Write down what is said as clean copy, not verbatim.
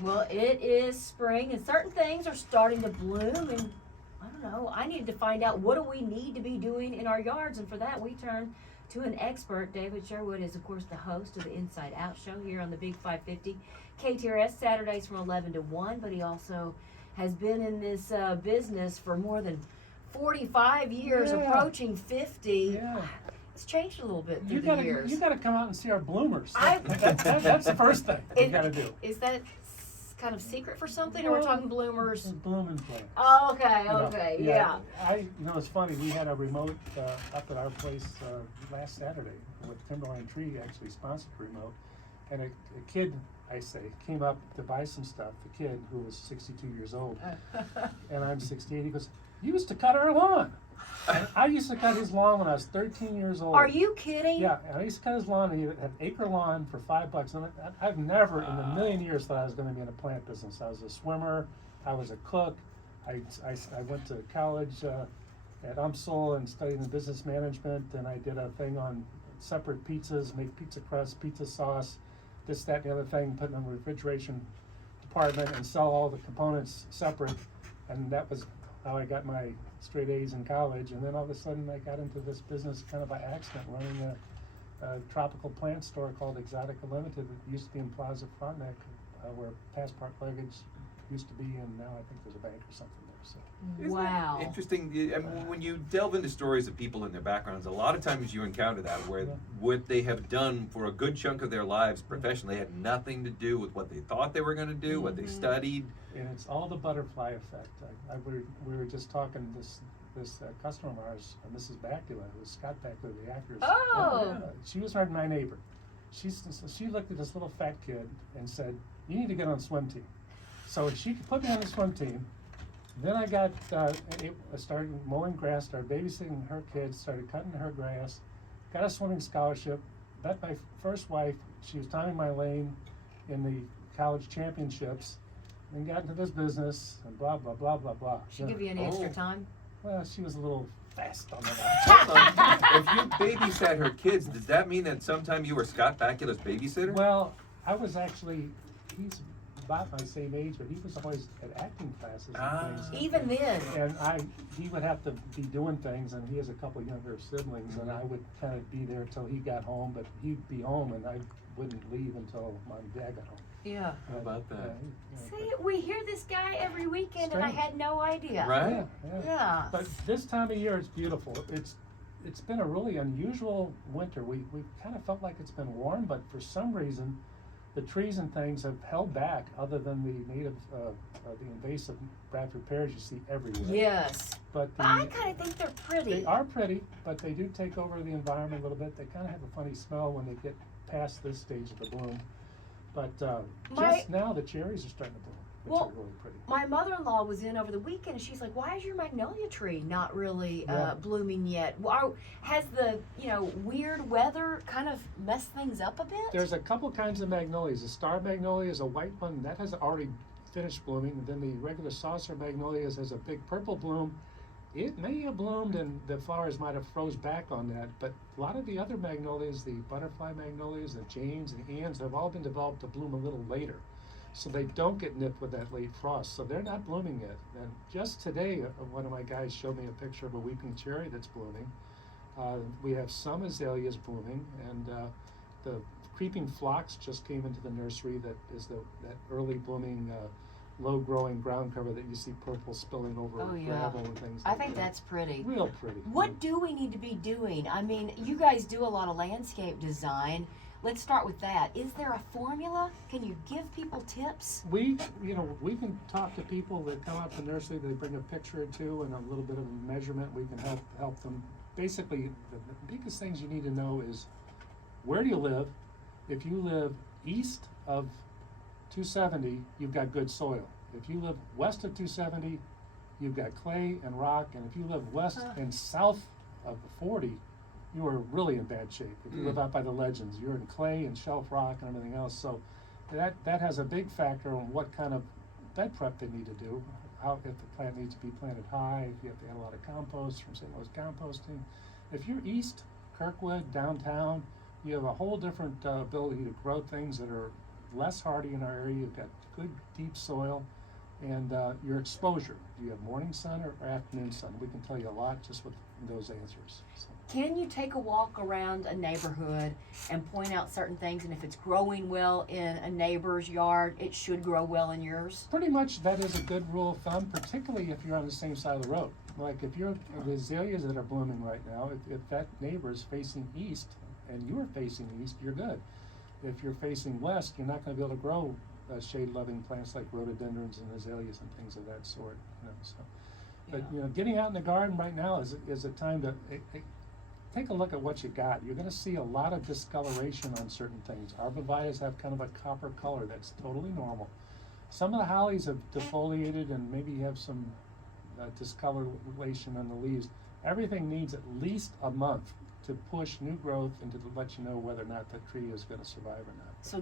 Well, it is spring, and certain things are starting to bloom, and I don't know. I needed to find out what do we need to be doing in our yards, and for that we turn to an expert. David Sherwood is, of course, the host of the Inside Out show here on the Big 550 KTRS Saturdays from 11 to 1, but he also has been in this business for more than 45 years, approaching 50. Yeah. It's changed a little bit through the years. You gotta come out and see our bloomers. That's the first thing you gotta do. Is that kind of secret for something, or we're talking bloomers? Blooming plants. Oh, okay, yeah. It's funny. We had a remote up at our place last Saturday with Timberline Tree actually sponsored the remote, and a kid, I say, came up to buy some stuff. The kid who was 62 years old, and I'm 68. He goes, "You used to cut our lawn." And I used to cut his lawn when I was 13 years old. Are you kidding? Yeah, and I used to cut his lawn, and he had acre lawn for $5. And I've never in a million years thought I was going to be in the plant business. I was a swimmer, I was a cook, I went to college at UMSL and studied in business management, and I did a thing on separate pizzas, make pizza crust, pizza sauce, this, that, and the other thing, put it in the refrigeration department and sell all the components separate, and that was how I got my straight A's in college. And then all of a sudden I got into this business kind of by accident, running a tropical plant store called Exotica Limited. It used to be in Plaza Frontenac, where Passport Luggage used to be, and now I think there's a bank or something there. So. Wow. Interesting. I mean, when you delve into stories of people and their backgrounds, a lot of times you encounter that where what they have done for a good chunk of their lives professionally had nothing to do with what they thought they were going to do, what they studied. And it's all the butterfly effect. We were just talking this customer of ours, Mrs. Bacula, who was Scott Bacula, the actress. Oh. She was my neighbor. She looked at this little fat kid and said, "You need to get on the swim team." So she put me on the swim team. Then I started mowing grass, started babysitting her kids, started cutting her grass, got a swimming scholarship, met my first wife. She was timing my lane in the college championships, and got into this business, and blah, blah, blah, blah, blah. She give you any extra time? Well, she was a little fast on that. If you babysat her kids, does that mean that sometime you were Scott Bakula's babysitter? Well, I was actually, he's about my same age, but he was always at acting classes and things. Even then. And he would have to be doing things, and he has a couple younger siblings, and I would kind of be there till he got home, but he'd be home, and I wouldn't leave until Mom and Dad got home. Yeah. How about that? See, we hear this guy every weekend, and I had no idea. Right? Yeah. But this time of year, it's beautiful. It's been a really unusual winter. We kind of felt like it's been warm, but for some reason, the trees and things have held back, other than the native, the invasive Bradford pears you see everywhere. Yes. But I kind of think they're pretty. They are pretty, but they do take over the environment a little bit. They kind of have a funny smell when they get past this stage of the bloom. But just now the cherries are starting to bloom, which are really pretty. My mother-in-law was in over the weekend, and she's like, "Why is your magnolia tree not really blooming yet? Has the weird weather kind of messed things up a bit?" There's a couple kinds of magnolias. The star magnolia is a white one that has already finished blooming, and then the regular saucer magnolia has a big purple bloom. It may have bloomed, and the flowers might have froze back on that, but a lot of the other magnolias, the butterfly magnolias, the Janes and Annes, have all been developed to bloom a little later. So they don't get nipped with that late frost, so they're not blooming yet. And just today, one of my guys showed me a picture of a weeping cherry that's blooming. We have some azaleas blooming, and the creeping phlox just came into the nursery. That is that early blooming, low-growing ground cover that you see purple spilling over gravel and things like that. I think that's pretty. Real pretty. What do we need to be doing? I mean, you guys do a lot of landscape design. Let's start with that. Is there a formula? Can you give people tips? We can talk to people that come out to the nursery. They bring a picture or two and a little bit of a measurement. We can help them. Basically, the biggest things you need to know is, where do you live? If you live east of 270, you've got good soil. If you live west of 270, you've got clay and rock. And if you live west and south of 40, you are really in bad shape. If you live out by the Legends, you're in clay and shelf rock and everything else. So that has a big factor on what kind of bed prep they need to do. If the plant needs to be planted high, if you have to add a lot of compost from St. Louis composting. If you're east, Kirkwood, downtown, you have a whole different ability to grow things that are less hardy in our area, you've got good deep soil, and your exposure. Do you have morning sun or afternoon sun? We can tell you a lot just with those answers. So. Can you take a walk around a neighborhood and point out certain things, and if it's growing well in a neighbor's yard, it should grow well in yours? Pretty much that is a good rule of thumb, particularly if you're on the same side of the road. Like if you're the azaleas that are blooming right now, if that neighbor is facing east and you're facing east, you're good. If you're facing west, you're not going to be able to grow shade-loving plants like rhododendrons and azaleas and things of that sort. You know, so. But you know, getting out in the garden right now is a time to take a look at what you got. You're going to see a lot of discoloration on certain things. Arborvitaes have kind of a copper color that's totally normal. Some of the hollies have defoliated and maybe have some discoloration on the leaves. Everything needs at least a month to push new growth and to let you know whether or not the tree is going to survive or not. So